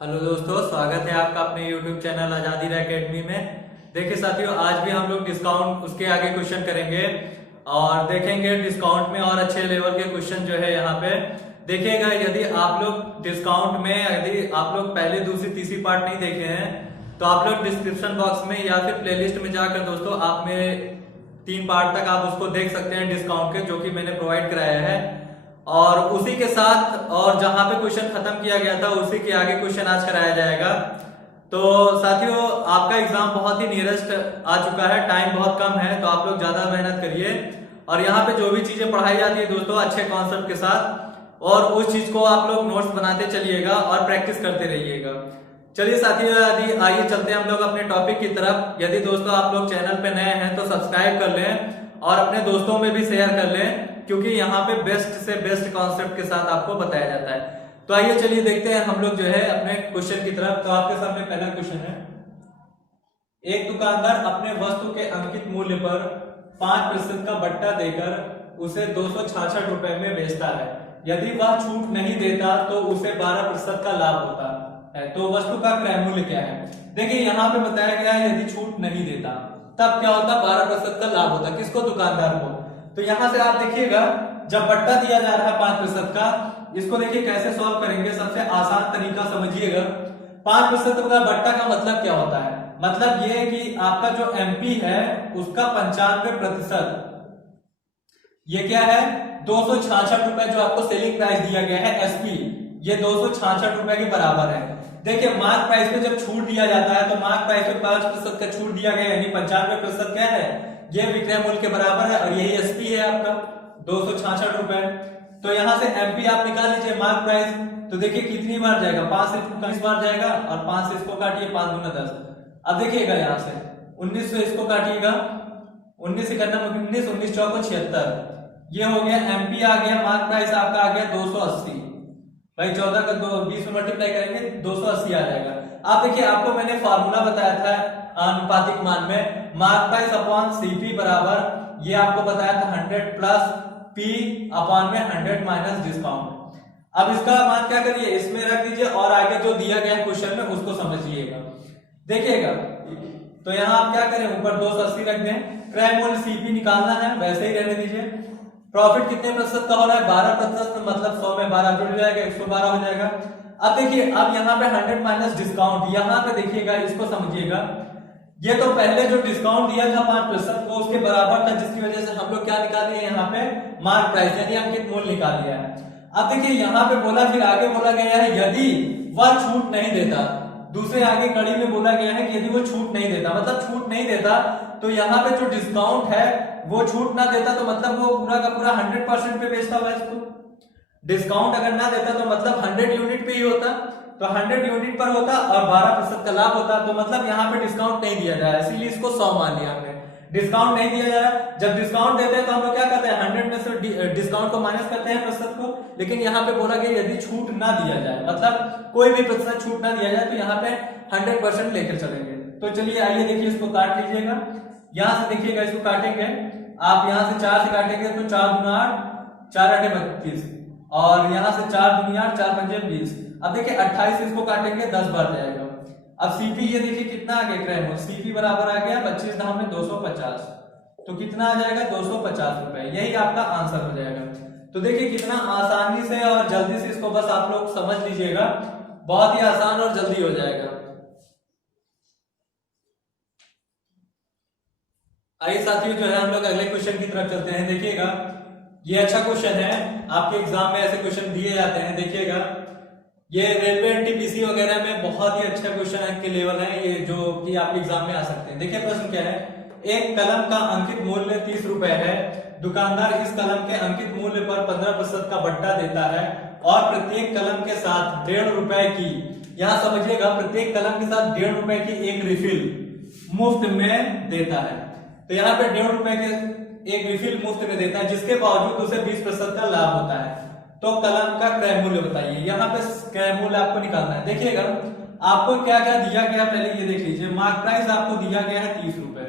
Hello दोस्तों, स्वागत है आपका अपने YouTube चैनल आजादी एकेडमी में। देखिए साथियों, आज भी हम लोग डिस्काउंट उसके आगे क्वेश्चन करेंगे और देखेंगे डिस्काउंट में और अच्छे लेवल के क्वेश्चन जो है यहाँ पे देखिएगा। यदि आप लोग डिस्काउंट में यदि आप लोग पहले दूसरी तीसरी पार्ट नहीं देखे हैं तो आप लोग डिस्क्रिप्शन बॉक्स में या फिर प्लेलिस्ट में जाकर दोस्तों आप मेरे 3 पार्ट तक आप उसको देख सकते हैं डिस्काउंट के, जो कि मैंने प्रोवाइड कराया है। और उसी के साथ और जहां पे क्वेश्चन खत्म किया गया था उसी के आगे क्वेश्चन आज कराया जाएगा। तो साथियों, आपका एग्जाम बहुत ही नियरेस्ट आ चुका है, टाइम बहुत कम है, तो आप लोग ज्यादा मेहनत करिए। और यहाँ पे जो भी चीजें पढ़ाई जाती है दोस्तों अच्छे कॉन्सेप्ट के साथ, और उस चीज को आप लोग नोट्स बनाते चलिएगा और प्रैक्टिस करते रहिएगा। चलिए साथियों, यदि आइए चलते हैं हम लोग अपने टॉपिक की तरफ। यदि दोस्तों आप लोग चैनल पे नए हैं तो सब्सक्राइब कर लें और अपने दोस्तों में भी शेयर कर लें, क्योंकि यहाँ पे बेस्ट से बेस्ट कॉन्सेप्ट के साथ आपको बताया जाता है। तो आइए चलिए देखते हैं हम लोग जो है अपने क्वेश्चन की तरफ। तो आपके सामने पहला क्वेश्चन है, एक दुकानदार अपने वस्तु के अंकित मूल्य पर 5% का बट्टा देकर उसे 266 रुपए में बेचता है। यदि वह छूट नहीं देता तो उसे 12% का लाभ होता है। तो वस्तु का क्रय मूल्य क्या है? देखिए यहाँ पे बताया गया है यदि छूट नहीं देता तब क्या होता, 12% का लाभ होता। किसको? दुकानदार को। तो यहां से आप देखिएगा, जब बट्टा दिया जा रहा है 5% का, इसको देखिए कैसे सॉल्व करेंगे। सबसे आसान तरीका समझिएगा। 5% का बट्टा का मतलब क्या होता है? मतलब ये है कि आपका जो एमपी है उसका 95%, ये क्या है, 266 रुपए जो आपको सेलिंग प्राइस दिया गया है एसपी, ये 266 रुपए के बराबर है। देखिए मार्क प्राइस पे जब छूट दिया जाता है तो मार्क प्राइस पे 5% का छूट दिया गया, यानी 95% क्या है, ये विक्रय मूल्य के बराबर है, और यही एसपी है आपका 266 रुपए। तो यहां से एमपी आप निकाल लीजिए मार्क प्राइस। तो देखिए कितनी बार जाएगा, 5 से 19 बार जाएगा, और 5 से इसको काटिए, 5 दूना 10। अब देखिएगा यहाँ से 19 से इसको काटिएगा, 19 से करना 19, 19 चौको 76, ये हो गया एमपी आ गया। मार्क प्राइस आपका आ गया 280। भाई 14 का 20 में मल्टीप्लाई करेंगे 280 आ जाएगा। आप देखिए, आपको मैंने फार्मूला बताया था आनुपातिक मान में, मार्क प्राइस अपॉन सीपी बराबर, ये आपको बताया था 100 प्लस पी अपॉन में 100 माइनस डिस्काउंट। अब इसका मान क्या करिए, इसमें रख दीजिए और आगे जो दिया गया है क्वेश्चन में उसको समझिएगा। देखिएगा, तो यहाँ आप क्या करें, ऊपर 280 रख दें, क्रय मूल्य सीपी निकालना है, वैसे ही रहने दीजिए। प्रॉफिट कितने प्रतिशत का हो रहा है, 12%, मतलब 100 में 12 जुड़ जाएगा, 112 हो जाएगा। अब देखिए, अब यहाँ पे 100 माइनस डिस्काउंट, यहाँ पे देखिएगा, इसको समझिएगा। ये तो पहले जो डिस्काउंट दिया था 5% वो उसके बराबर था, जिसकी वजह से हम लोग क्या निकाल लिए यहाँ पे, मार्क प्राइस यानी अंकित मूल्य निकाल लिया है। अब देखिए यहाँ पे बोला, फिर आगे बोला गया है यदि वह छूट नहीं देता, दूसरे आगे कड़ी में बोला गया है कि यदि वो छूट नहीं देता, मतलब छूट नहीं देता, तो यहाँ पे जो डिस्काउंट है वो छूट ना देता, तो मतलब वो पूरा का पूरा 100% पे बेचता हुआ इसको। डिस्काउंट अगर ना देता तो मतलब 100 यूनिट पे ही होता, तो 100 यूनिट पर होता और 12% का लाभ होता। तो मतलब यहाँ पे डिस्काउंट नहीं दिया जा रहा है, इसीलिए इसको 100 मान लिया हमने। डिस्काउंट नहीं दिया जा रहा, जब डिस्काउंट देते हैं तो हम लोग क्या करते हैं, 100 में से डिस्काउंट को माइनस करते हैं प्रतिशत को। लेकिन यहाँ पे बोला गया यदि छूट ना दिया जाए, मतलब कोई भी प्रतिशत छूट ना दिया जाए, तो यहाँ पे 100% लेकर चलेंगे। तो चलिए आइए देखिए, इसको काट लीजिएगा। यहाँ से देखिएगा, इसको काटेंगे आप, यहाँ से 4 से काटेंगे तो 4 दूना 8, 4 8 32, और यहाँ से 4 दूनी 8, 4 पंजे 20। अब देखिए 28 से इसको काटेंगे 10 बार जाएगा। अब सीपी ये देखिए कितना आ गया, क्रय मूल्य सीपी बराबर आ गया 25 धाम में 250, तो कितना आ जाएगा, 250 रुपए। यही आपका आंसर हो जाएगा। तो देखिए कितना आसानी से और जल्दी से इसको बस आप लोग समझ लीजिएगा, बहुत ही आसान और जल्दी हो जाएगा। आइए साथियों, जो है हम लोग अगले क्वेश्चन की तरफ चलते हैं। देखिएगा, ये अच्छा क्वेश्चन है, आपके एग्जाम में ऐसे क्वेश्चन दिए जाते हैं। देखिएगा, ये रेलवे एनटीपीसी वगैरह में बहुत ही अच्छा क्वेश्चन के लेवल है ये, जो कि आपके एग्जाम में आ सकते हैं। देखिए प्रश्न क्या है, एक कलम का अंकित मूल्य 30 रुपए है। दुकानदार इस कलम के अंकित मूल्य पर 15% का बट्टा देता है और प्रत्येक कलम के साथ 1.5 रुपए की, यहाँ समझिएगा, प्रत्येक कलम के साथ 1.5 रुपए की एक रिफिल मुफ्त में देता है। तो यहाँ पे 1.5 रुपए के एक रिफिल मुफ्त में देता है, जिसके बावजूद उसे 20% का लाभ होता है। तो कलम का क्रय मूल्य बताइए। यहाँ पे क्रय मूल्य आपको निकालना है। देखिएगा, आपको क्या क्या दिया गया पहले ये देख लीजिए। मार्क प्राइस आपको दिया गया है 30 रुपए,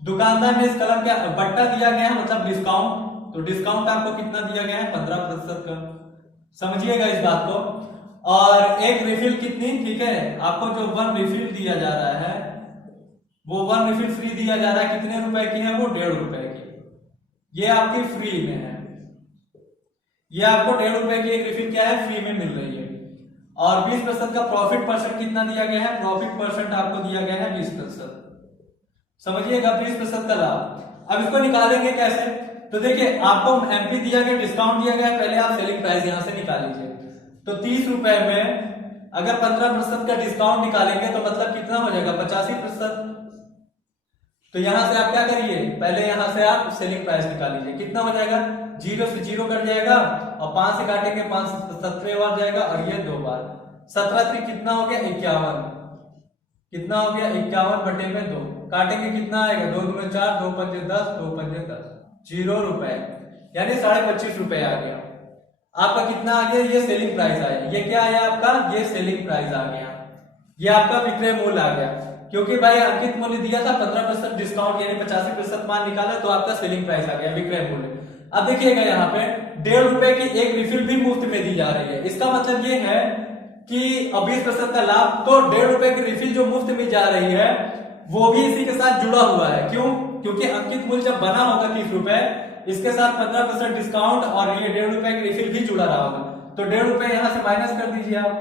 दुकानदार ने इस कलम का बट्टा दिया गया है, मतलब डिस्काउंट, तो डिस्काउंट आपको कितना दिया गया है, 15% का। समझिएगा इस बात को। और एक रिफिल कितनी, ठीक है, आपको जो 1 रिफिल दिया जा रहा है वो 1 रिफिल फ्री दिया जा रहा है, कितने रुपए की है, वो 1.5 रुपए की, ये आपकी फ्री में है, ये आपको 1.5 रुपए की एक रिफिल क्या है, फ्री में मिल रही है। और 20% का प्रॉफिट परसेंट कितना दिया गया है, प्रॉफिट परसेंट आपको दिया गया है 20%, समझिएगा, 20% का लाभ। अब इसको निकालेंगे कैसे, तो देखिए आपको एमपी दिया गया, डिस्काउंट दिया गया, पहले आप सेलिंग प्राइस यहां से निकाल लीजिए। तो 30 रुपए में अगर 15% का डिस्काउंट निकालेंगे तो मतलब कितना हो जाएगा, 85%। तो यहां से आप क्या करिए, पहले यहां से आप सेलिंग प्राइस निकाल लीजिए, कितना हो जाएगा, 0 से 0 कट जाएगा और 5 से काटेंगे, 5 से 17 बार जाएगा और ये 2 बार, 17 3 कितना हो गया, 51, कितना हो गया, 51 बटे में 2, काटेंगे कितना आएगा, 2 दूनी 4, 2 पंजे 10, 2 पंजे 10, 0 रुपए, यानी 25.5 रुपए आ गया आपका। कितना आ गया, ये सेलिंग प्राइस आया, ये क्या आया आपका, ये सेलिंग प्राइस आ गया, ये आपका विक्रय मूल्य आ गया, क्योंकि भाई अंकित मूल्य दिया था 15% डिस्काउंट यानी 85% मान निकाला, तो आपका सेलिंग प्राइस आ गया, विक्रय मूल्य। अब देखिएगा यहाँ पे 1.5 रुपए की एक रिफिल भी मुफ्त में दी जा रही है, इसका मतलब ये है कि 20% का लाभ, तो 1.5 रुपए की रिफिल जो मुफ्त में जा रही है वो भी इसी के साथ जुड़ा हुआ है, क्यों, क्योंकि अंकित मूल्य जब बना होगा 30 रुपए, इसके साथ 15% डिस्काउंट और ये 1.5 रुपए की रिफिल भी जुड़ा रहा होगा, तो 1.5 रुपए यहां से माइनस कर दीजिए आप,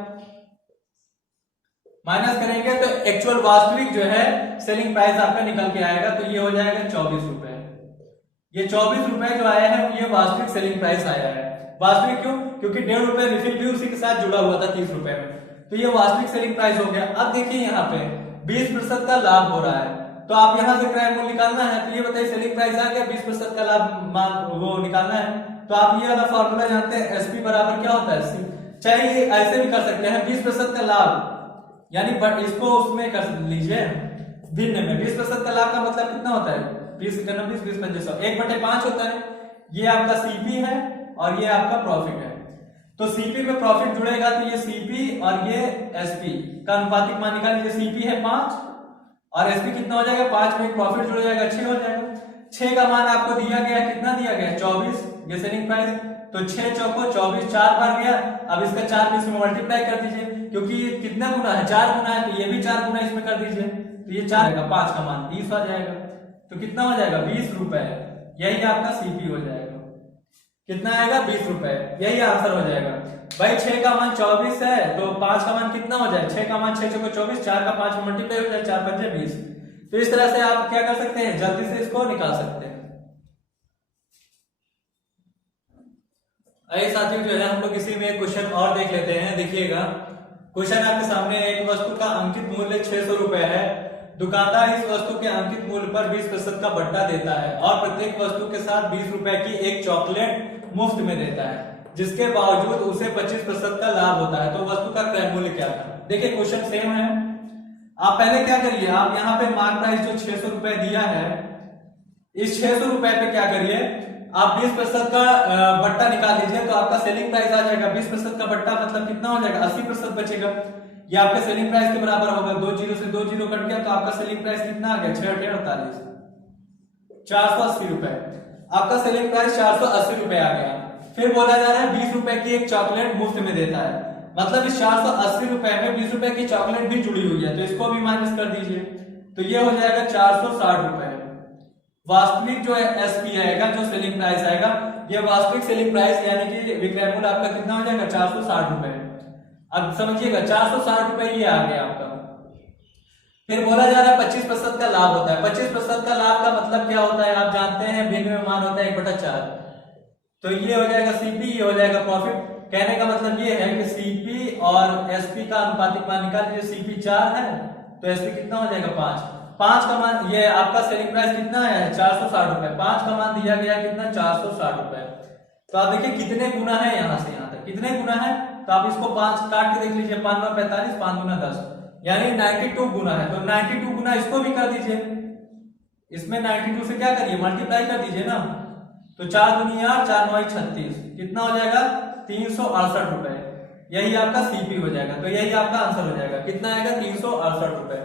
माइनस करेंगे तो एक्चुअल वास्तविक जो है सेलिंग प्राइस आपका निकल के आएगा, तो ये हो जाएगा 24 रुपए, ये 24 रुपए जो आया है ये वास्तविक सेलिंग प्राइस आया है। वास्तविक क्यों, क्योंकि 1.5 रुपए रिफिल भी उसी के साथ जुड़ा हुआ था 30 रुपए में, तो ये वास्तविक सेलिंग प्राइस हो गया। अब देखिए यहाँ पे 20% का लाभ हो रहा है, तो आप यहां से क्रय मूल्य निकालना है, तो ये बताइए सेलिंग प्राइस आ गया, 20% का लाभ वो निकालना है, तो आप ये वाला फॉर्मूला जानते हैं, एसपी बराबर क्या होता है, चाहे ये ऐसे भी कर सकते हैं, 20% का लाभ यानी इसको उसमें कर लीजिए भिन्न में, 20% का लाभ का मतलब कितना होता है, 20 का 20 20 25 1/5 होता है, ये आपका सीपी है और ये आपका प्रॉफिट है, तो सीपी में प्रॉफिट जुड़ेगा तो ये सीपी और ये एसपी का अनुपातिक मान निकाल लीजिए, सीपी है 5 और एसपी कितना हो जाएगा, 5 में प्रॉफिट जुड़ जाएगा 6 हो जाएगा, 6 का मान आपको दिया गया, कितना दिया गया 24, ये सेलिंग प्राइस, तो 6 चौको 24, 4 बार गया, अब इसका 4 में इसमें मल्टीप्लाई कर दीजिए, क्योंकि ये कितना गुना है, 4 गुना है, तो ये भी 4 गुना इसमें कर दीजिए, तो ये 4 आएगा, 5 का मान 20 आ जाएगा, तो कितना हो जाएगा 20 रुपए, यही आपका सीपी हो जाएगा, कितना आएगा 20 रुपए, यही आंसर हो जाएगा। भाई 6 का मान 24 है तो 5 का मान कितना हो जाए, 6 का मान 6 चौको 24, 4 का 5 में मल्टीप्लाई हो जाए, 4 पंजे 20, तो इस तरह से आप क्या कर सकते हैं, जल्दी से इसको निकाल सकते हैं। आइए साथियों जो है हम लोग इसी में एक क्वेश्चन और देख लेते हैं। देखिएगा क्वेश्चन आपके सामने, एक वस्तु का अंकित मूल्य 600 रुपए है, दुकानदार इस वस्तु के अंकित मूल्य पर 20% का बट्टा देता है और प्रत्येक वस्तु के साथ 20 रुपए की एक चॉकलेट मुफ्त में देता है, जिसके बावजूद उसे 25% का लाभ होता है, तो वस्तु का क्रय मूल्य क्या था। देखिए क्वेश्चन सेम है, आप पहले क्या करिए, आप यहाँ पे मार्क प्राइस जो 600 रुपए दिया है, इस 600 रुपए पे क्या करिए, आप 20% का बट्टा निकाल लीजिए, तो आपका सेलिंग प्राइस आ जाएगा, 20% का बट्टा मतलब कितना हो जाएगा, 80% बचेगा, ये आपके सेलिंग प्राइस के बराबर होगा, 2 जीरो से 2 जीरो कट गया, तो आपका सेलिंग प्राइस कितना आ गया, 6/48 480 रुपए, आपका सेलिंग प्राइस 480 रुपए आ गया। फिर बोला जा रहा है 20 रुपए की एक चॉकलेट मुफ्त में देता है, मतलब इस 480 रुपए में 20 रुपए की चॉकलेट भी जुड़ी हुई है, तो इसको भी माइनस कर दीजिए, तो ये हो जाएगा 460 रुपए। वास्तविक जो है एसपी आएगा, जो सेलिंग प्राइस आएगा, ये वास्तविक सेलिंग प्राइस यानी कि विक्रय मूल्य आपका कितना हो जाएगा, 460 रुपए। अब समझिएगा 460 रुपए ये आ गया आपका। फिर बोला जा रहा है 25% का लाभ होता है, 25% का लाभ का मतलब क्या होता है, आप जानते हैं भिन्न में मान होता है 1/4, तो ये हो जाएगा सीपी, ये हो जाएगा प्रॉफिट। कहने का मतलब ये है कि सीपी और एसपी का अनुपातिक मान निकाल लीजिए, सीपी 4 है तो एसपी कितना हो जाएगा 5 का मान, ये आपका सेलिंग प्राइस कितना आया है 460 रुपए, 5 का मान दिया गया कितना 460 रुपए। तो आप देखिए कितने गुना है, यहां से यहां तक कितने गुना है, तो आप इसको 5 काट के देख लीजिए, 5 में 45, 5 गुना 10 यानी 92 गुना है, तो 92 गुना इसको भी कर दीजिए, इसमें 92 से क्या करिए मल्टीप्लाई कर दीजिए ना, तो 4 दुनिया 4 9 36 कितना हो जाएगा 368 रुपए, यही आपका सीपी हो जाएगा, तो यही आपका आंसर हो जाएगा, कितना आएगा 368 रुपए।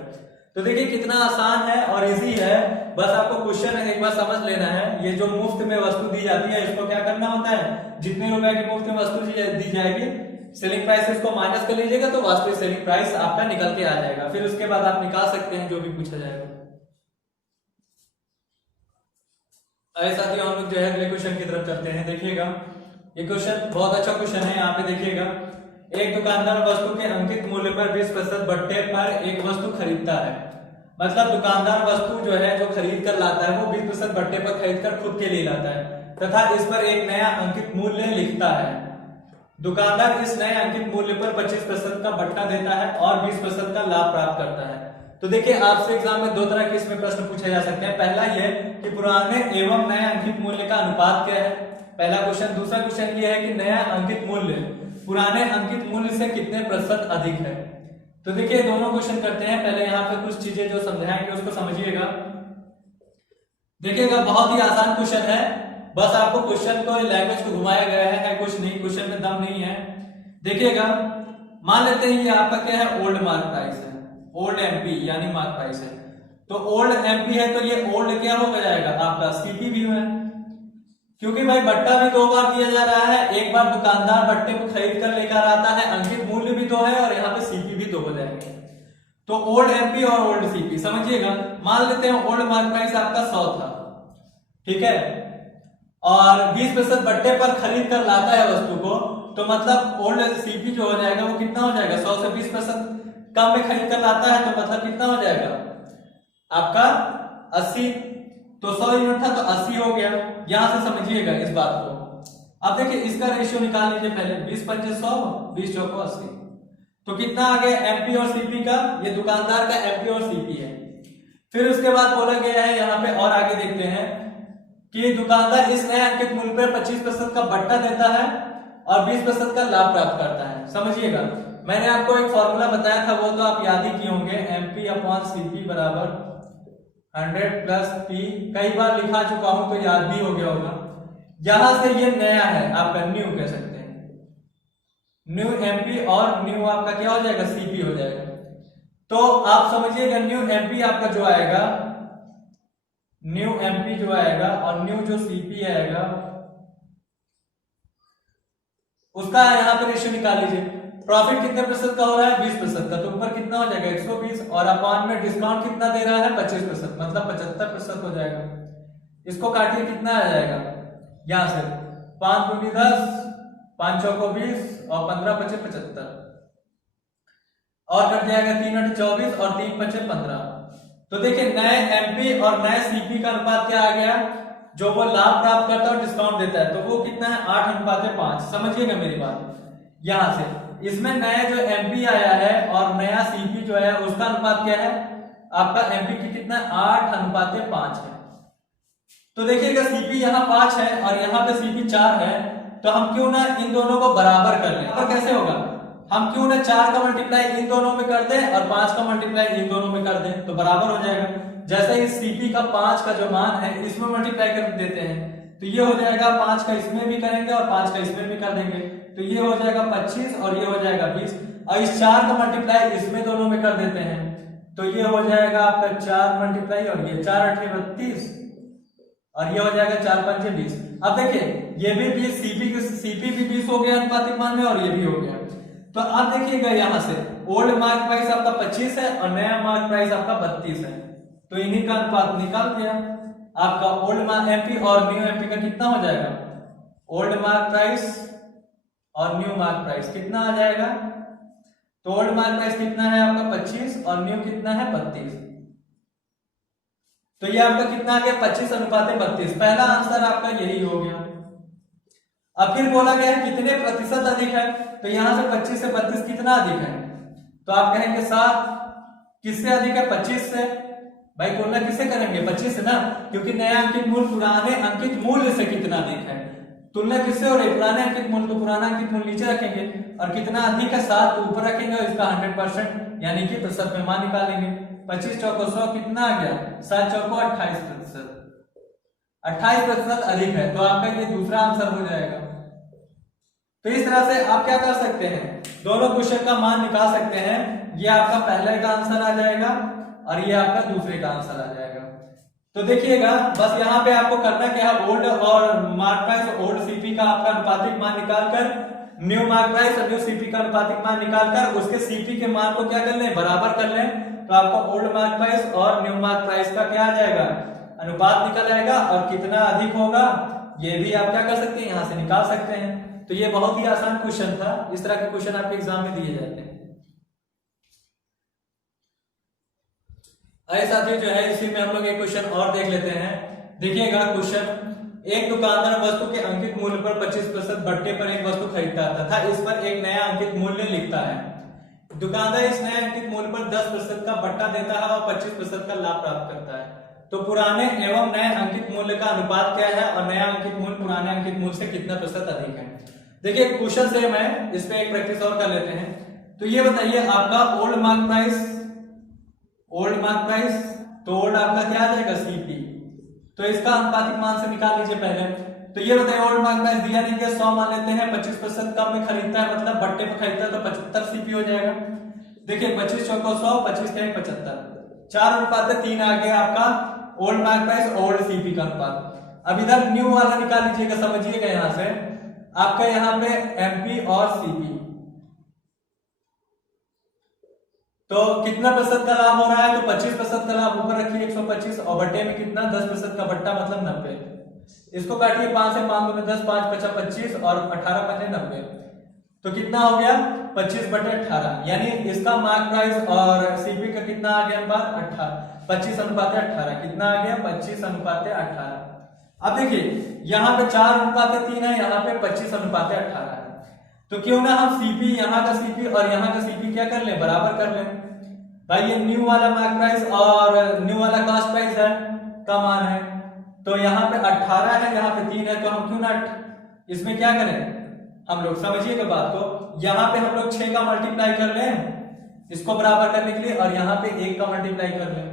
तो देखिए कितना आसान है और इजी है, बस आपको क्वेश्चन एक बार समझ लेना है। ये जो मुफ्त में वस्तु दी जाती है इसको क्या करना होता है, जितने रुपए की मुफ्त में वस्तु दी जाएगी सेलिंग प्राइस से इसको माइनस कर लीजिएगा तो वास्तविक सेलिंग प्राइस आपका निकल के आ जाएगा। फिर उसके बाद आप निकाल सकते हैं जो भी पूछा जाएगा। ऐसा ही हम लोग जो है अगले क्वेश्चन की तरफ चलते हैं। देखिएगा ये क्वेश्चन बहुत अच्छा क्वेश्चन है। यहाँ पे देखिएगा, एक दुकानदार वस्तु के अंकित मूल्य पर 20% बट्टे पर एक वस्तु खरीदता है। मतलब दुकानदार वस्तु जो है जो खरीद कर लाता है वो 20% बट्टे पर खरीद कर खुद के लिए लाता है तथा इस पर एक नया अंकित मूल्य लिखता है। दुकानदार इस नए अंकित मूल्य पर 25% का बट्टा देता है और 20% का लाभ प्राप्त करता है। तो देखिए आपसे एग्जाम में दो तरह के इसमें प्रश्न पूछे जा सकते हैं। पहला ये कि पुराने एवं नए अंकित मूल्य का अनुपात क्या है, पहला क्वेश्चन। दूसरा क्वेश्चन ये है कि नया अंकित मूल्य पुराने अंकित मूल्य से कितने प्रतिशत अधिक है। तो देखिए दोनों क्वेश्चन करते हैं। पहले यहाँ पे कुछ चीजें जो समझाएंगे उसको समझिएगा। देखिएगा बहुत ही आसान क्वेश्चन है, बस आपको क्वेश्चन को लैंग्वेज को घुमाया गया है कुछ नहीं, क्वेश्चन में दम नहीं है। देखिएगा मान लेते हैं ये आपका क्या है, ओल्ड मार्क प्राइस है, ओल्ड एमपी यानी मार्क प्राइस है। तो ओल्ड एमपी है तो ये ओल्ड क्या हो जाएगा आपका सीपी भी है, क्योंकि भाई बट्टा भी दो बार दिया जा रहा है। एक बार दुकानदार बट्टे को खरीद कर लेकर आता है, अंकित मूल्य भी दो है और यहाँ पे सीपी भी दो हो जाएंगे। तो ओल्ड एमपी और ओल्ड सीपी समझिएगा। मान लेते हैं ओल्ड मार्क प्राइस आपका 100 था, ठीक है, और 20% बट्टे पर खरीद कर लाता है वस्तु को, तो मतलब ओल्ड सीपी जो हो जाएगा वो कितना हो जाएगा, 100 से 20% कम में खरीद कर लाता है तो मतलब कितना हो जाएगा आपका 80। तो 100 यूनिट था तो 80 हो गया। यहां से समझिएगा इस बात को। अब देखिए इसका रेशियो निकाल लीजिए पहले, 20 पंचे 100, 20 चौको 80। तो कितना आ गया एमपी और सीपी का, ये दुकानदार का एमपी और सीपी है। फिर उसके बाद बोला गया है यहाँ पे और आगे देखते हैं कि दुकानदार इस नए अंकित मूल्य पर 25% का बट्टा देता है और 20% का लाभ प्राप्त करता है। समझिएगा मैंने आपको एक फॉर्मूला बताया था, वो तो आप याद ही किए होंगे, एमपी अपॉन सीपी बराबर 100 प्लस पी। कई बार लिखा चुका हूं तो याद भी हो गया होगा। यहां से ये नया है आपका न्यू कह सकते हैं, न्यू एमपी और न्यू आपका क्या हो जाएगा, सीपी हो जाएगा। तो आप समझिएगा न्यू एमपी आपका जो आएगा, न्यू एमपी जो आएगा और न्यू जो सीपी आएगा उसका यहाँ पे रेशियो निकाल लीजिए। प्रॉफिट कितने प्रतिशत का हो रहा है, 20% का, तो ऊपर कितना हो जाएगा 120 और अपॉन में डिस्काउंट कितना दे रहा है 25%, मतलब 75% हो जाएगा। इसको काटिए कितना आ जाएगा, यहां से 5 दूनी 10, 5 चौको 20 और 15 पचे 75 और कट जाएगा 3 8 24 और 3 पचे 15। तो देखिए नए एमपी और नए सीपी का अनुपात क्या आ गया, जो वो लाभ प्राप्त करता है और डिस्काउंट देता है, तो वो कितना है 8:5। समझिएगा मेरी बात। यहां से इसमें नया जो एमपी आया है और नया सीपी जो है उसका अनुपात क्या है आपका, एमपी की कितना 8:5 है। तो देखिएगा सीपी यहाँ 5 है और यहाँ पे सीपी 4 है, तो हम क्यों ना इन दोनों को बराबर कर लें। और कैसे होगा, हम क्यों ना 4 का मल्टीप्लाई इन दोनों में कर दें और 5 का मल्टीप्लाई इन दोनों में कर दें, तो बराबर हो जाएगा। जैसे इस सीपी का 5 का जो मान है इसमें मल्टीप्लाई कर देते हैं तो ये हो जाएगा 5 का इसमें भी करेंगे और 5 का इसमें भी कर देंगे, तो ये हो जाएगा 25 और ये हो जाएगा 20। और इस 4 का मल्टीप्लाई इसमें दोनों में कर देते हैं तो ये हो जाएगा आपका 4 मल्टीप्लाई और ये 4 8 32 और ये हो जाएगा 4 5 20। अब देखिए ये भी 20, सीपी भी 20 हो गया अनुपातिक मान में और ये भी हो गया। तो अब देखिएगा यहां से ओल्ड मार्क प्राइस आपका 25 है और नया मार्क प्राइस आपका 32 है, तो इन्हीं का अनुपात निकाल दिया। आपका ओल्ड मार्क एमपी और न्यू एमपी का कितना हो जाएगा, ओल्ड मार्क प्राइस और न्यू मार्क प्राइस कितना आ जाएगा, तो ओल्ड मार्क प्राइस कितना है आपका 25 और न्यू कितना है 32, तो ये आपका कितना आ गया 25:32। पहला आंसर आपका यही हो गया। अब फिर बोला गया है कितने प्रतिशत अधिक है, तो यहां से 25 से 32 कितना अधिक है, तो आप कहेंगे 7। किससे अधिक है, 25 से। भाई तुलना किससे करेंगे, 25 से ना, क्योंकि नया अंकित मूल्य पुराने अंकित मूल्य से कितना अधिक है। तुलना किससे हो रही है, पुराने अंकित मूल्य, तो पुराना अंकित मूल्य नीचे रखेंगे और कितना अधिक है 7 तो ऊपर रखेंगे और इसका 100% यानी कि प्रतिशत में मान निकालेंगे। 25 चौको 100 कितना आ गया, 7 चौको 28%, 28% अधिक है, तो आपका ये दूसरा आंसर हो जाएगा। तो इस तरह से आप क्या कर सकते हैं, दोनों क्वेश्चन का मान निकाल सकते हैं। ये आपका पहले का आंसर आ जाएगा और ये आपका दूसरे का आंसर आ जाएगा। तो देखिएगा बस यहाँ पे आपको करना क्या है, ओल्ड और मार्क प्राइस ओल्ड सीपी का आपका अनुपातिक मान निकालकर न्यू मार्क प्राइस और न्यू सीपी का अनुपातिक मान निकालकर उसके सीपी के मान को क्या कर लें, बराबर कर लें, तो आपको ओल्ड मार्क प्राइस और न्यू मार्क प्राइस का क्या आ जाएगा, अनुपात निकल आएगा, और कितना अधिक होगा ये भी आप क्या कर सकते हैं, यहां से निकाल सकते हैं। तो ये बहुत ही आसान क्वेश्चन था, इस तरह के क्वेश्चन आपके एग्जाम में दिए जाते हैं। अरे साथियों जो है इसी में हम लोग एक क्वेश्चन और देख लेते हैं। देखिएगा क्वेश्चन, एक दुकानदार वस्तु के अंकित मूल्य पर 25% बट्टे पर एक वस्तु खरीदता है तथा इस पर एक नया अंकित मूल्य लिखता है। दुकानदार इस नए अंकित मूल्य पर 10% का बट्टा देता है और 25% का लाभ प्राप्त करता है। तो पुराने एवं नए अंकित मूल्य का अनुपात क्या है और नया अंकित मूल्य पुराने अंकित मूल्य से कितना प्रतिशत अधिक है। देखिए क्वेश्चन सेम है, इस पे एक प्रैक्टिस और कर लेते हैं। तो ये बताइए आपका ओल्ड मार्क प्राइस, तो ओल्ड आपका क्या आ जाएगा, सीपी, तो इसका अनुपातिक मान से निकाल लीजिए पहले। तो ये बताइए ओल्ड मार्क प्राइस दिया नहीं दिया, 100 मान लेते हैं, 25% कम में खरीदता है मतलब बट्टे पे खरीदता है तो 75 सीपी हो जाएगा। देखिए 25 चौको 100, 25 के 75, 4:3 आ गया आपका old mark price old CP का अनुपात। अब इधर न्यू वाला निकाल लीजिएगा, समझिएगा यहां से आपका यहाँ पे एमपी और सीपी, तो कितना प्रतिशत का लाभ हो रहा है, तो 25% का लाभ ऊपर रखिए 125 और बट्टे में कितना 10% का बट्टा मतलब 90। इसको काटिए 5 से 5 में 10, 5 5 25 और 18 5 90, तो कितना हो गया 25/18, यानी इसका मार्क प्राइस और सीपी का कितना आ गया अनुपात 18, 25:18, कितना आ गया 25:18। अब देखिए यहाँ पे 4:3 है, यहाँ पे 25:18 है, तो क्यों ना हम सीपी, यहाँ का सीपी और यहाँ का सीपी क्या कर लें, बराबर कर लें। भाई ये न्यू वाला मार्क प्राइस और न्यू वाला कॉस्ट प्राइस है का मान है, तो यहाँ पे 18 है, यहाँ पे 3 है, तो हम क्यों ना इसमें क्या करें, हम लोग समझिएगा बात को, यहाँ पे हम लोग 6 का मल्टीप्लाई कर लें इसको बराबर करने के लिए, और यहाँ पे 1 का मल्टीप्लाई कर लें।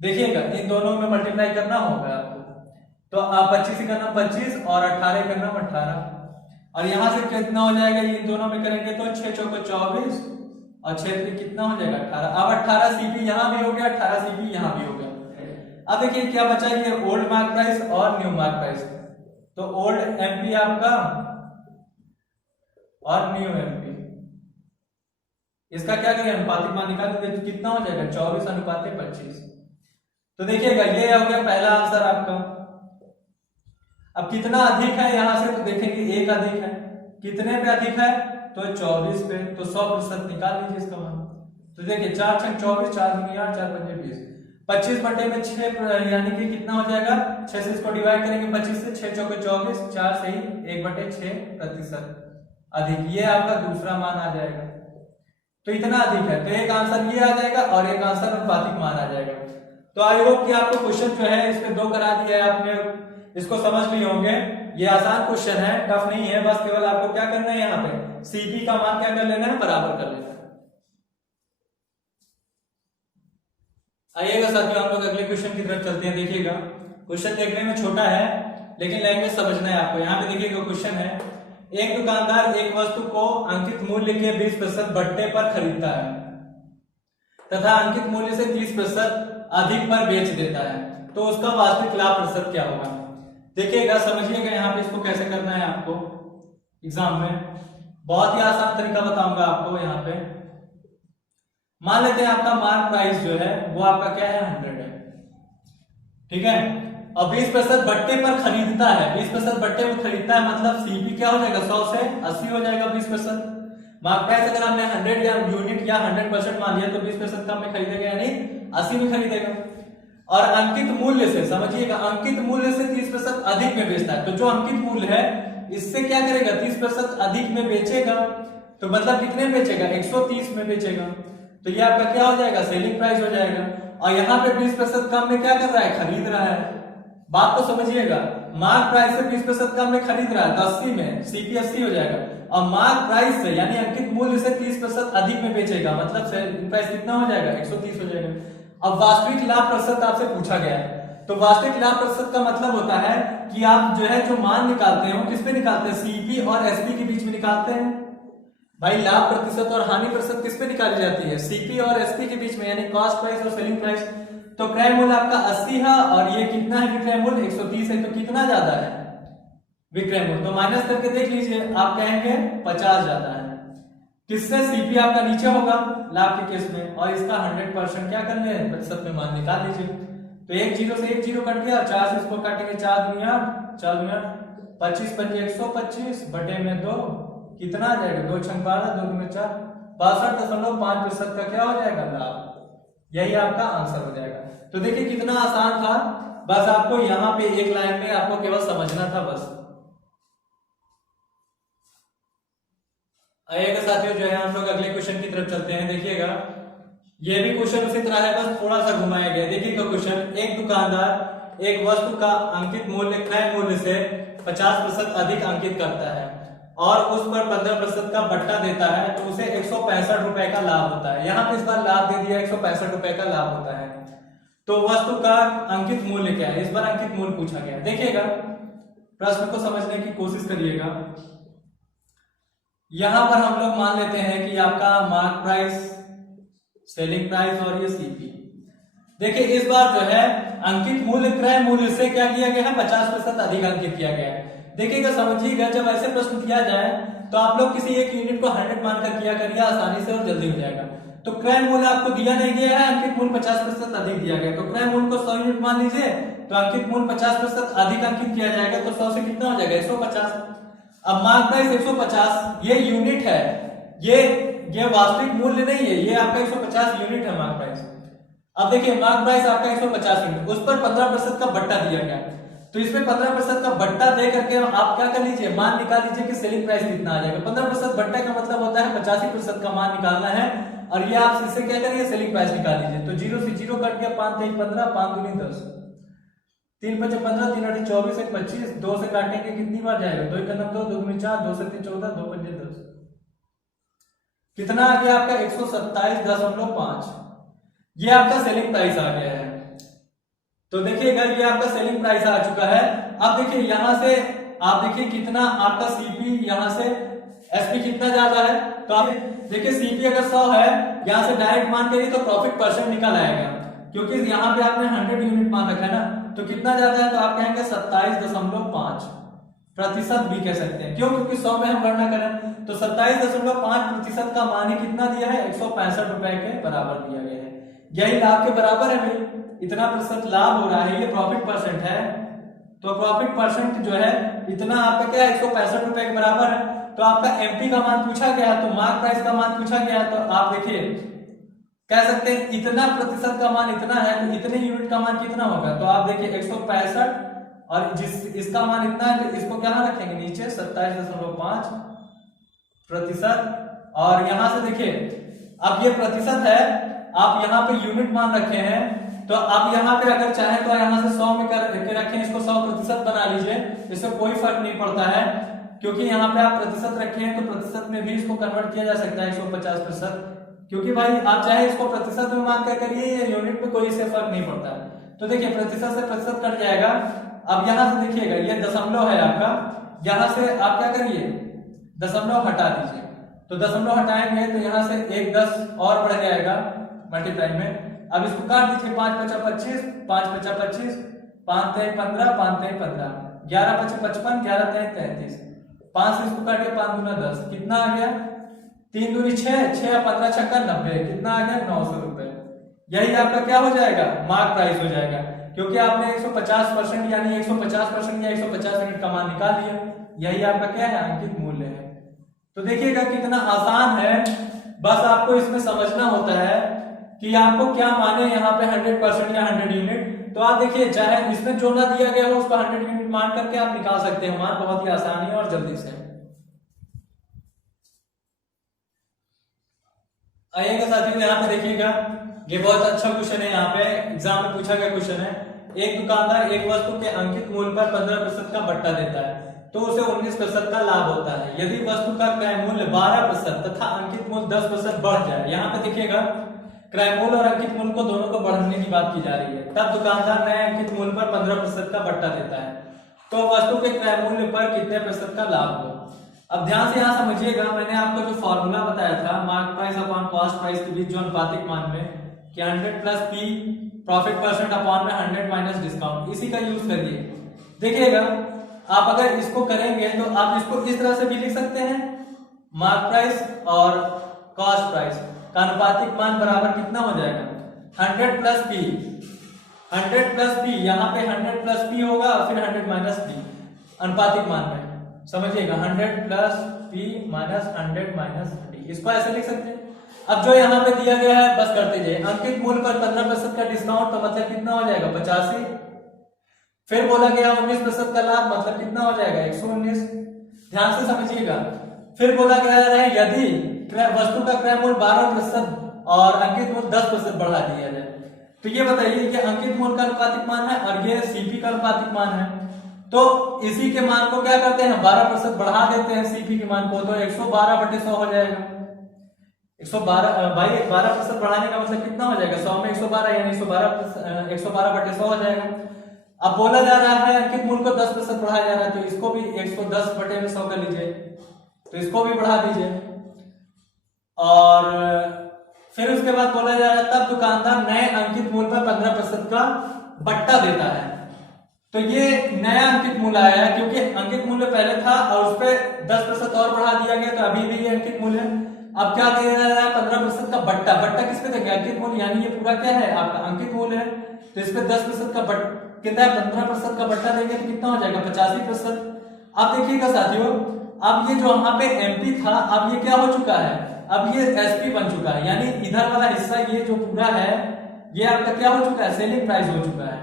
देखिएगा इन दोनों में मल्टीप्लाई करना होगा आपको, तो आप 25 करना 25 और 18 करना 18, और यहां से कितना हो जाएगा, इन दोनों में करेंगे तो 6 चौको 24 और 6 पे कितना हो जाएगा 18। अब 18 सीपी यहां भी हो गया, 18 सीपी यहां भी हो गया। अब देखिए क्या बचा, ये ओल्ड मार्क प्राइस और न्यू मार्क प्राइस, तो ओल्ड एमपी आपका और न्यू एमपी, इसका क्या करें अनुपातिक मान निकाल देंगे, तो कितना हो जाएगा 24:25। तो देखिएगा ये हो गया पहला आंसर आपका। अब कितना अधिक है यहां से, तो देखेंगे 1 अधिक है, कितने पे अधिक है, तो 24 पे, तो 100% निकाल लीजिए इसका मान। तो देखिए 4 6 24, 4 दूनी 8, 4 पंजे 20, 25/6 यानी कि कितना हो जाएगा, 6 से इसको डिवाइड करेंगे 25 से, 6 चौके 24, 4 से ही 1/6% अधिक, ये आपका दूसरा मान आ जाएगा। तो इतना अधिक है, तो एक आंसर ये आ जाएगा और एक आंसर अनुपातिक मान आ जाएगा। तो आई होप कि आपको क्वेश्चन जो है इसमें 2 करा दिया है, आपने इसको समझ लिए होंगे। ये आसान क्वेश्चन है, टफ नहीं है, बस केवल आपको क्या करना है, यहाँ पे सीपी का मान क्या कर लेना है, बराबर कर लेना है। आइएगा साथियों हम लोग अगले क्वेश्चन की तरफ चलते हैं। देखिएगा क्वेश्चन देखने में छोटा है लेकिन लैंग्वेज समझना है आपको। यहाँ पे देखिएगा क्वेश्चन है, एक दुकानदार एक वस्तु को अंकित मूल्य के 20% बट्टे पर खरीदता है तथा अंकित मूल्य से 30% अधिक पर बेच देता है, तो उसका वास्तविक लाभ प्रतिशत क्या होगा। देखिएगा समझिएगा यहाँ पे इसको कैसे करना है आपको एग्जाम में, बहुत ही आसान तरीका बताऊंगा आपको। यहाँ पे मान लेते हैं आपका मार्क प्राइस जो है वो आपका क्या है 100 है, ठीक है, और 20% बट्टे पर खरीदता है, 20% बट्टे पर खरीदता है मतलब सीपी क्या हो जाएगा 100 से 80 हो जाएगा 20%। मार्क प्राइस अगर हमने 100 या यूनिट या 100% मान लिया तो 20% कम में खरीदेगा यानी 80 में खरीदेगा। और अंकित मूल्य से समझिएगा, अंकित मूल्य से 30% अधिक में बेचता है, तो जो अंकित मूल्य है इससे क्या करेगा 30% अधिक में बेचेगा, तो मतलब कितने में बेचेगा 130 में बेचेगा, तो ये आपका क्या हो जाएगा सेलिंग प्राइस हो जाएगा। और यहाँ पे 20% कम में क्या कर रहा है खरीद रहा है, बात को समझिएगा, मार्क प्राइस से 20% कम में खरीद रहा है तो 80 में सीपी 80 हो जाएगा, और मार्क प्राइस से यानी अंकित मूल्य से 30% अधिक में बेचेगा मतलब सेलिंग प्राइस कितना हो जाएगा 130 हो जाएगा। अब वास्तविक लाभ प्रतिशत आपसे पूछा गया है, तो वास्तविक लाभ प्रतिशत का मतलब होता है कि आप जो है जो मान निकालते हैं वो किस पे निकालते हैं, सीपी और एसपी के बीच में निकालते हैं। भाई लाभ प्रतिशत और हानि प्रतिशत किस पे निकाली जाती है, सीपी और एसपी के बीच में, यानी कॉस्ट प्राइस और सेलिंग प्राइस। तो क्रय मूल्य आपका 80 है और ये कितना है क्रय मूल्य 130 है, तो कितना ज्यादा है विक्रय मूल्य। तो माइनस करके देख लीजिए, आप कहेंगे 50 ज्यादा है, किससे? सीपी आपका नीचे होगा लाभ के केस में, और इसका 100% क्या कर ले, प्रतिशत में मान निकाल लीजिए। तो एक जीरो से एक जीरो कट गया, 4 से इसको काटेंगे, 4 दुनिया 25 पंजे 125 बटे में 2, कितना आ जाएगा? 2 छंग 12, 2 में 4, 62.5% का क्या हो जाएगा? लाभ। यही आपका आंसर हो जाएगा। तो देखिए कितना आसान था, बस आपको यहाँ पे एक लाइन में आपको केवल समझना था बस। आइएगा साथियों, जो है हम लोग अगले क्वेश्चन की तरफ चलते हैं। देखिएगा ये भी क्वेश्चन उसी तरह है, बस थोड़ा सा घुमाया गया। देखिएगा क्वेश्चन, एक दुकानदार एक वस्तु का अंकित मूल्य क्रय मूल्य से 50% अधिक अंकित करता है और उस पर 15% का बट्टा देता है, तो उसे 165 रुपए का लाभ होता है। यहाँ पे इस बार लाभ दे दिया, 165 रुपए का लाभ होता है। तो वस्तु का अंकित मूल्य क्या है? इस बार अंकित मूल्य पूछा गया। देखिएगा प्रश्न को समझने की कोशिश करिएगा। यहां पर हम लोग मान लेते हैं कि आपका मार्क प्राइस, सेलिंग प्राइस और ये सीपी। देखिए इस बार जो है अंकित मूल्य क्रय मूल्य से क्या किया गया है? 50% अधिक अंकित किया गया है। देखिएगा समझिएगा, जब ऐसे प्रश्न किया जाए तो आप लोग किसी एक यूनिट को 100 मानकर किया करिए, आसानी से और जल्दी हो जाएगा। तो क्रय मूल्य आपको दिया नहीं गया है, अंकित मूल्य 50% अधिक दिया गया। तो क्रय मूल्य को 100 यूनिट मान लीजिए, तो अंकित मूल्य 50% अधिक अंकित किया जाएगा, तो 100 से कितना हो जाएगा? 150। अब मार्क प्राइस 150 ये यूनिट है, ये वास्तविक मूल्य नहीं है, ये आपका 150 यूनिट है मार्क प्राइस। अब देखिए मार्क प्राइस आपका 150 यूनिट, उस पर 15% का बट्टा दिया गया, तो इसमें 15% का बट्टा दे करके आप क्या कर लीजिए, मान निकाल लीजिए कि सेलिंग प्राइस कितना आ जाएगा। 15% बट्टे का मतलब होता है 85% का मान निकालना है, और ये आप इससे क्या करिए, सेलिंग प्राइस निकाल लीजिए। तो 0 से 0 कट गया, 5 3 15, 5 दूनी 10, 3 5 15, 3 8 24, 1 25, 2 से काटेंगे कितनी बार जाएगा? 2 1 9 2, 2 दूनी 4, 2 से 3 14, 2 5 10, कितना आ गया आपका? 127.5। ये आपका सेलिंग प्राइस आ गया है। तो देखिएगा ये आपका सेलिंग प्राइस आ चुका है। अब देखिए यहां से आप देखिए कितना आपका सीपी, यहां से एसपी कितना ज्यादा है। तो आप देखिए सीपी अगर 100 है, यहां से डायरेक्ट मान के तो प्रॉफिट परसेंट निकल आएगा, क्योंकि यहां पे आपने 100 यूनिट मान रखा है ना। तो कितना ज्यादा है? तो आप कहेंगे 27.5% भी कह सकते हैं। क्यों? क्योंकि 100 में हम गणना करें तो 27.5% का मान ही कितना दिया है? 165 रुपए के बराबर दिया गया है। यही लाभ के बराबर है भाई, इतना प्रतिशत लाभ हो रहा है, ये प्रॉफिट परसेंट है। तो प्रॉफिट परसेंट जो है इतना आपका क्या है? 165 रुपए के बराबर है। तो आपका एमपी का मान पूछा गया, तो मार्क प्राइस का मान पूछा गया, तो आप देखिए कह सकते हैं इतना प्रतिशत का मान इतना है, तो इतने यूनिट का मान कितना होगा? तो आप देखिए 165, और जिस इसका मान इतना है तो इसको क्या रखेंगे नीचे 27.5%। और यहां से देखिए अब ये प्रतिशत है, आप यहाँ पे यूनिट मान रखे हैं, तो आप यहाँ पे अगर चाहें तो यहाँ से 100 में करके रखें, इसको 100% बना लीजिए, इससे कोई फर्क नहीं पड़ता है, क्योंकि यहाँ पे आप प्रतिशत रखे हैं तो प्रतिशत में भी इसको कन्वर्ट किया जा सकता है 150%, क्योंकि भाई आप चाहे इसको प्रतिशत में मान कर करिए या यूनिट में, कोई इससे फर्क नहीं पड़ता है। तो देखिए प्रतिशत से प्रतिशत कट जाएगा। अब यहाँ से देखिएगा ये दशमलव है आपका, यहाँ से आप क्या करिए, दशमलव हटा दीजिए। तो दशमलव हटाएंगे तो यहाँ से एक 10 और बढ़ जाएगा मल्टीप्लाई में। अब इसको काट दीजिए, 5 5 25, 5 5 25, 5 3 15, 5 3 15, 11 5 55, 11 3 33, 5 से इसको काटे 5 दूना 10, कितना आ गया? 3 दूनी 6, 6 15 छक्का 90, कितना आ गया? 900 रुपए। यही आपका क्या हो जाएगा? मार्क प्राइस हो जाएगा, क्योंकि आपने 150% यानी 150% या 150 यूनिट का मान निकाल लिया। यही आपका क्या है? अंकित मूल्य है। तो देखिएगा कितना आसान है, बस आपको इसमें समझना होता है कि आपको क्या माने यहाँ पे 100% या 100 यूनिट। तो आप देखिए चाहे इसमें जो ना दिया गया हो उसको 100 यूनिट मान करके आप निकाल सकते हैं मान, बहुत ही आसानी और जल्दी से। आइएगा साथियों यहाँ पे देखिएगा, ये बहुत अच्छा क्वेश्चन है, यहाँ पे एग्जाम में पूछा गया क्वेश्चन है। एक दुकानदार एक वस्तु के अंकित मूल्य पर 15% का बट्टा देता है, तो उसे 19% का लाभ होता है। यदि वस्तु का क्रय मूल्य 12% तथा अंकित मूल्य 10% बढ़ जाए, यहाँ पे देखिएगा क्रय मूल्य और अंकित मूल्य को दोनों को बढ़ाने की बात की जा रही है, तब दुकानदार नए अंकित मूल्य पर 15% का बट्टा देता है, तो वस्तु के क्रय मूल्य पर कितने प्रतिशत का लाभ हो। अब ध्यान से यहाँ समझिएगा, मैंने आपको जो फॉर्मूला बताया था mark price upon cost price के बीच जो अनुपातिक मान में कि 100 plus P profit percent upon में 100 माइनस डिस्काउंट, इसी का यूज करिए। देखिएगा आप अगर इसको करेंगे तो आप इसको इस तरह से भी लिख सकते हैं, मार्क प्राइस और कॉस्ट प्राइस का अनुपातिक मान बराबर कितना हो जाएगा 100 प्लस पी। 100 प्लस पी, यहाँ पे 100 प्लस पी होगा फिर 100 माइनस पी अनुपातिक मान में, समझिएगा 100 plus P minus 100 minus D, इसको ऐसे लिख सकते हैं। अब जो यहाँ पे दिया गया है बस करते जाइए। अंकित मूल्य पर 15% का डिस्काउंट तो मतलब कितना हो जाएगा 85। फिर बोला गया 19% का लाभ मतलब कितना हो जाएगा 119। ध्यान से समझिएगा। फिर बोला गया है यदि वस्तु का क्रय मूल्य 12% और अंकित मूल्य 10% बढ़ा दिया जाए, तो ये बताइए कि अंकित मूल्य का अनुपातिक मान है और ये सीपी का अनुपातिक मान है, तो इसी के मान को क्या करते हैं 12% बढ़ा देते हैं सीपी के मान को, तो 112/100 हो जाएगा। 112 भाई 12% बढ़ाने का मतलब कितना हो जाएगा 100 में 112 यानी 112/100 हो जाएगा। अब बोला जा रहा है अंकित मूल्य को 10% बढ़ाया जा रहा है, तो इसको भी 110/100 कर लीजिए, तो इसको भी बढ़ा दीजिए। और फिर उसके बाद बोला जा रहा है तब दुकानदार नए अंकित मूल्य पर 15% का बट्टा देता है। तो ये नया अंकित मूल्य आया है क्योंकि अंकित मूल्य पहले था और उस पर 10% और बढ़ा दिया गया, तो अभी भी ये अंकित मूल्य है। अब क्या दिया जा रहा है 15% का बट्टा। बट्टा किस पे देंगे अंकित मूल्य, यानी ये पूरा क्या है आपका अंकित मूल्य है, तो इस पे 10% का कितना है 15% का बट्टा देंगे तो कितना हो जाएगा 85%। अब देखिएगा साथियों, अब ये जो यहाँ पे एमपी था अब ये क्या हो चुका है, अब ये एसपी बन चुका है, यानी इधर वाला हिस्सा ये जो पूरा है ये आपका क्या हो चुका है सेलिंग प्राइस हो चुका है,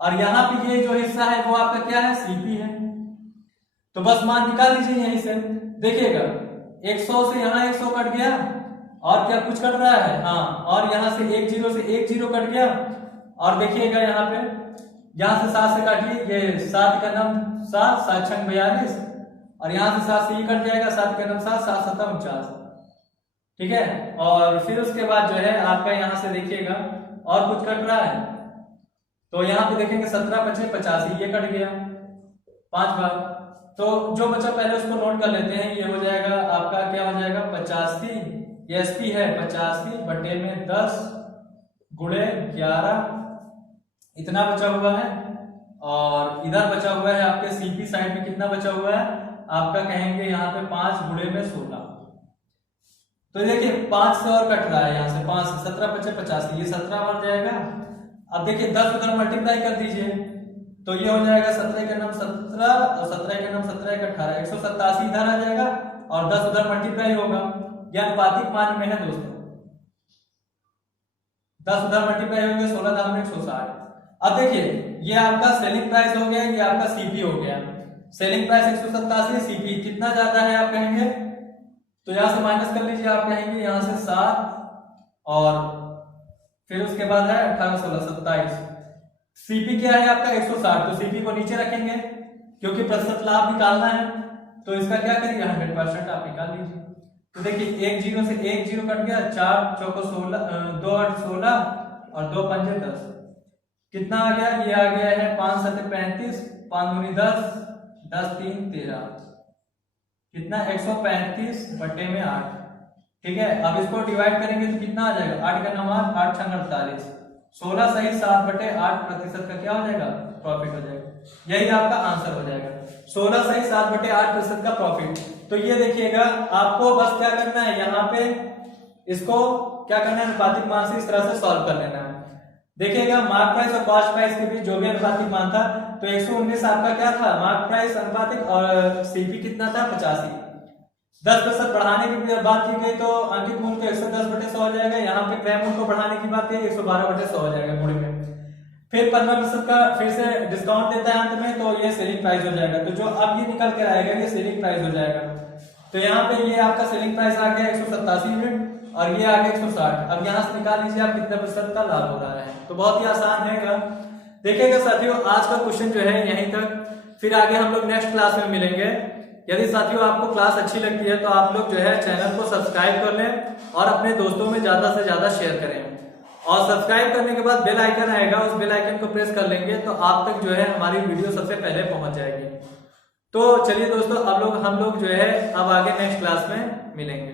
और यहाँ पे ये जो हिस्सा है वो आपका क्या है सीपी है। तो बस मान निकाल लीजिए यहीं से। देखिएगा 100 से यहाँ 100 कट गया और क्या कुछ कट रहा है, हाँ, और यहाँ से 10 से 10 कट गया, और देखिएगा यहाँ पे यहाँ से 7 से काटिए, ये 7 का नाम 7 7 छंग 42, और यहाँ से 7 से ये कट जाएगा, 7 का नाम 7 7 7 49, ठीक है। और फिर उसके बाद जो है आपका यहाँ से देखिएगा और कुछ कट रहा है, तो यहाँ पे देखेंगे 17 × 5 = 85, ये कट गया 5 बार। तो जो बच्चा पहले उसको नोट कर लेते हैं, ये हो जाएगा आपका क्या हो जाएगा 85, ये एसपी है 85/10 × 11, इतना बचा हुआ है। और इधर बचा हुआ है आपके सीपी साइड में कितना बचा हुआ है आपका, कहेंगे यहाँ पे 5 × 16। तो देखिए 5 से और कट रहा है यहाँ से 5 से 17 × 5 = 85, ये 17 बन जाएगा। अब देखिए 10 उधर मल्टीप्लाई कर दीजिए, तो ये हो जाएगा 17 का नाम 17 और 17 का नाम 17 × 18, 187 इधर आ जाएगा और 10 उधर मल्टीप्लाई होगा, यह अनुपातिक मान में है दोस्तों। 10 उधर मल्टीप्लाई हो गया 16 दाम में 160। अब देखिए ये आपका सेलिंग प्राइस हो गया, ये आपका सीपी हो गया। सेलिंग प्राइस 187, सीपी कितना ज्यादा है आप कहेंगे, तो यहां से माइनस कर लीजिए, आप कहेंगे यहां से 7 और फिर उसके बाद है 18 16 27। सीपी क्या है आपका 160, तो सीपी को नीचे रखेंगे क्योंकि प्रतिशत लाभ निकालना है, तो इसका क्या करिए 100% आप निकाल लीजिए। तो देखिए 10 से 10 कट गया, 4 चौको 16, 2 8 16 और 2 पंजे 10, कितना आ गया, ये आ गया है 5 7 35, 5 दूनी 10, 10 3 13, कितना 135/8, ठीक है। अब इसको डिवाइड करेंगे तो कितना आ जाएगा 8 का नाम 8 8 छंग 48, 16 सही 7/8% का क्या हो जाएगा प्रॉफिट हो जाएगा, यही आपका आंसर हो जाएगा 16 सही 7/8% का प्रॉफिट। तो ये देखिएगा आपको बस क्या करना है, यहाँ पे इसको क्या करना है अनुपातिक मान से इस तरह से सॉल्व कर लेना है। देखिएगा मार्क प्राइस और कॉस्ट प्राइस के बीच जो भी अनुपातिक मान था, तो 119 आपका क्या था मार्क प्राइस अनुपातिक और सीपी कितना था 85। 10% बढ़ाने की बात की गई तो अंकित मूल्य को 110/100 हो जाएगा, यहाँ पे क्रय मूल्य को बढ़ाने की बात की 112/100 हो जाएगा गुणे में। फिर 15% का फिर से डिस्काउंट देता है अंत में, तो ये सेलिंग प्राइस हो जाएगा। तो जो अब ये निकल कर आएगा ये सेलिंग प्राइस हो जाएगा। तो यहाँ पे ये आपका सेलिंग प्राइस आ गया 187 यूनिट और ये आ गया 160। अब यहाँ से निकाल लीजिए आप कितने % का लाभ हो रहा है, तो बहुत ही आसान है। देखिएगा साथियों आज का क्वेश्चन जो है यहीं तक, फिर आगे हम लोग नेक्स्ट क्लास में मिलेंगे। यदि साथियों आपको क्लास अच्छी लगती है तो आप लोग जो है चैनल को सब्सक्राइब कर लें और अपने दोस्तों में ज्यादा से ज्यादा शेयर करें, और सब्सक्राइब करने के बाद बेल आइकन आएगा, उस बेल आइकन को प्रेस कर लेंगे तो आप तक जो है हमारी वीडियो सबसे पहले पहुंच जाएगी। तो चलिए दोस्तों अब हम लोग जो है अब आगे नेक्स्ट क्लास में मिलेंगे।